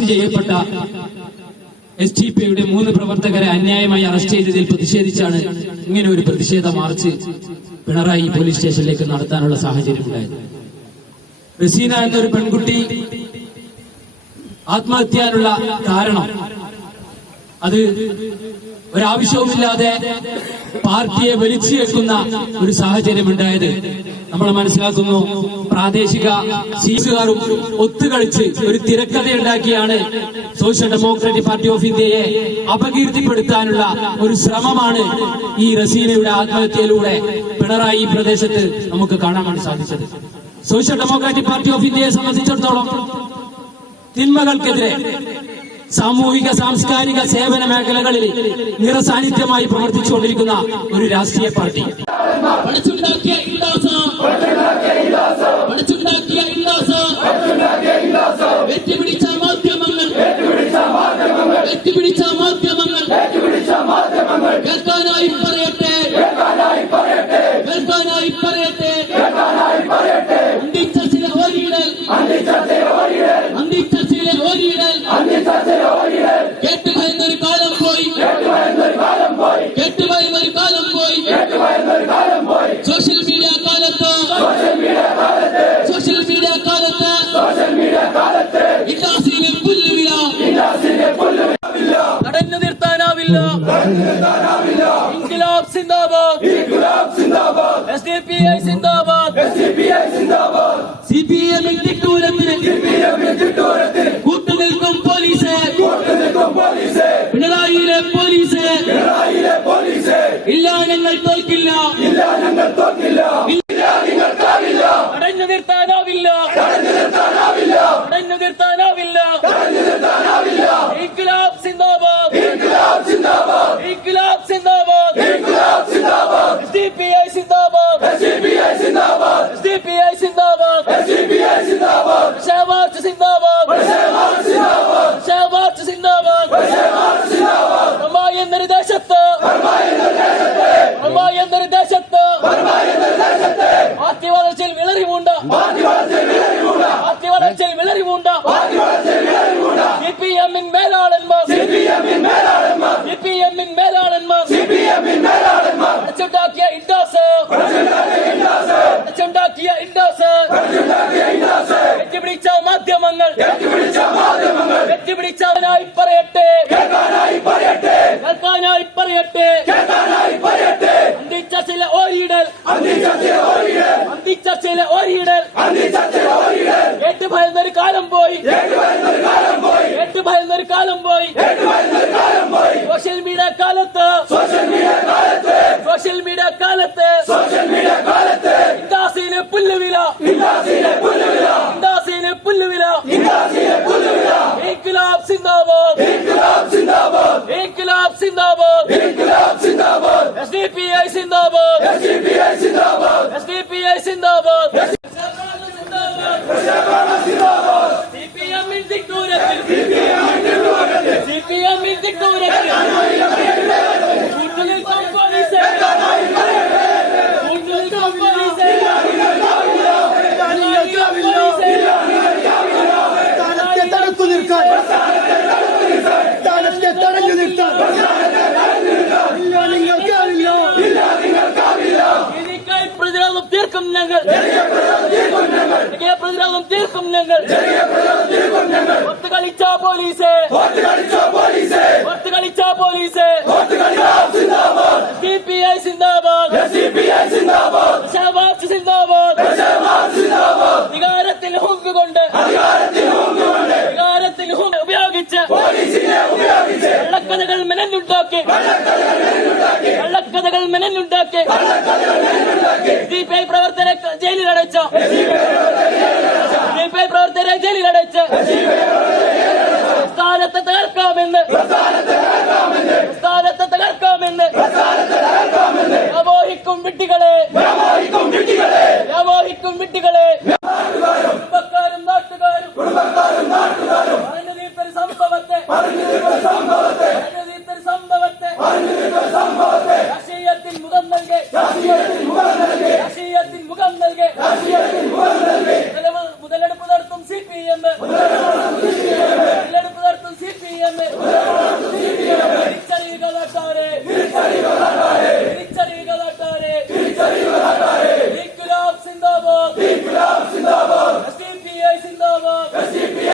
Arrest ചെയ്യപ്പെട്ട S T പിയുടെ മൂന്ന് പ്രവർത്തകരെ അന്യായമായി അറസ്റ്റ് ചെയ്തതിൽ പ്രതിഷേധിച്ചാണ് ഇങ്ങനെ ഒരു പ്രതിഷേധ മാർച്ച് പിണറായി പോലീസ് സ്റ്റേഷനിലേക്ക് നടത്താനുള്ള സാഹചര്യം ഉണ്ടായത്. റസീന എന്നൊരു പെൺകുട്ടി ആത്മഹത്യാനുള്ള കാരണം. അത് ഒരാവശ്യവുമില്ലാതെ പാർട്ടിയെ വലിച്ചു വെക്കുന്ന ഒരു സാഹചര്യം ഉണ്ടായത് നമ്മൾ മനസ്സിലാക്കുന്നു. പ്രാദേശിക സീസുകാരും ഒത്തുകളിച്ച് ഒരു തിരക്കഥയുണ്ടാക്കിയാണ് സോഷ്യൽ ഡെമോക്രാറ്റിക് പാർട്ടി ഓഫ് ഇന്ത്യയെ അപകീർത്തിപ്പെടുത്താനുള്ള ഒരു ശ്രമമാണ് ഈ റസീനയുടെ ആത്മഹത്യയിലൂടെ പിണറായി ഈ പ്രദേശത്ത് നമുക്ക് കാണാൻ സാധിച്ചത്. സോഷ്യൽ ഡെമോക്രാറ്റിക് പാർട്ടി ഓഫ് ഇന്ത്യയെ സംബന്ധിച്ചിടത്തോളം തിന്മകൾക്കെതിരെ സാമൂഹിക സാംസ്കാരിക സേവന മേഖലകളിൽ നിറസാന്നിധ്യമായി പ്രവർത്തിച്ചുകൊണ്ടിരിക്കുന്ന ഒരു രാഷ്ട്രീയ പാർട്ടി. നിർത്താനാവില്ല ഇൻകിലാബ് സിന്ദാബാദ്. എസ് ഡി പി ഐ സിന്ദാബാദ്. സി പി എമ്മിൽ തിട്ടൂരത്തിന് കൂട്ടുനിൽക്കും പോലീസ്. പിണറായിയിലെ പോലീസ്. ഇല്ല ഞങ്ങൾ തോൽക്കില്ല. തടഞ്ഞു നിർത്താനാവില്ല തടഞ്ഞു നിർത്താനാവില്ല ഇൻക്ലാബ് സിന്ദാബാദ് ഇൻക്ലാബ് സിന്ദാബാദ് എസ് ഡി പി ഐ സിന്ദാബാദ് എസ് ഡി പി ഐ സിന്ദാബാദ് ഷഹബാസ് സിന്ദാബാദ് ഷഹബാസ് സിന്ദാബാദ് അമ്മ എന്നൊരു ദേശത്ത് അമ്മ എന്നൊരു ദേശത്ത് പാർട്ടി വളർച്ചയിൽ വിളറിവുണ്ട പാർട്ടി വളർച്ചയിൽ വിളറിവുണ്ട സി പി എമ്മിൻ മേലാളന്മാർ സി പി ഇൻഡാസ് അടച്ചുണ്ടാക്കിയ ഇൻഡാസ് വെട്ടിപ്പിടിച്ച മാധ്യമങ്ങൾ. വെട്ടിപ്പിടിച്ചവനായി പറയട്ടെ. കേൾക്കാനായി പറയട്ടെ. അന്തിച്ച ചില ഓരിയിടൽ. അന്തിച്ച ചില ഓരിയിടൽ. കേട്ട് ഭയന്നൊരു കാലം പോയി. കേട്ട് ഭയന്നൊരു കാലം പോയി. സോഷ്യൽ മീഡിയ കാലത്ത് സോഷ്യൽ മീഡിയ കാലത്ത് ഇൻഡാസിന് പുല്ലുവില. ഇൻഡാസിന് പുല്ലുവില. ഇൻക്ലാബ് സിന്ദാബാദ്. ഇൻക്ലാബ് സിന്ദാബാദ്. ഡി പി ഐ സിന്ദാബാദ്. എസ് ഡി പി ഐ സിന്ദാബാദ്. സി പി എമ്മിൻ തിട്ടൂരത്തിൽ. സി പി എമ്മിൻ തിട്ടൂരത്തിൽ കൂട്ടുനിൽക്കും പോലീസ് കൂട്ടുനിൽക്കും പോലീസ് സ്ഥാനത്തെ തടുത്തു നിർത്താൻ സ്ഥാനത്തെ തടഞ്ഞു നിർത്താൻ ഇല്ല നിങ്ങൾക്കാവില്ല ഇതിക്കായി പ്രതിരോധം തീർക്കും ഞങ്ങൾ ഇതിക്കായി പ്രതിരോധം തീർക്കും ഞങ്ങൾ. ഒത്തു കളിച്ച പോലീസ്. ഒത്തു കളിച്ച പോലീസ്. സി പി ഐ സിന്ദാബാദ്. ഷഹബാസ് സിന്ദാബാദ്. വികാരത്തിൽ ഹുങ്കുകൊണ്ട്. വികാരത്തിൽ ഉപയോഗിച്ച്. കള്ളക്കഥകൾ മെനഞ്ഞുണ്ടാക്കി. കള്ളക്കഥകൾ മെനഞ്ഞുണ്ടാക്കി. സി പി ഐ പ്രവർത്തന പി ഐ പ്രവർത്തകരെ ജയിലിലടച്ച്. സ്ഥാനത്തെ തകർക്കാമെന്ന്. സ്ഥാനത്ത് തകർക്കാമെന്ന്.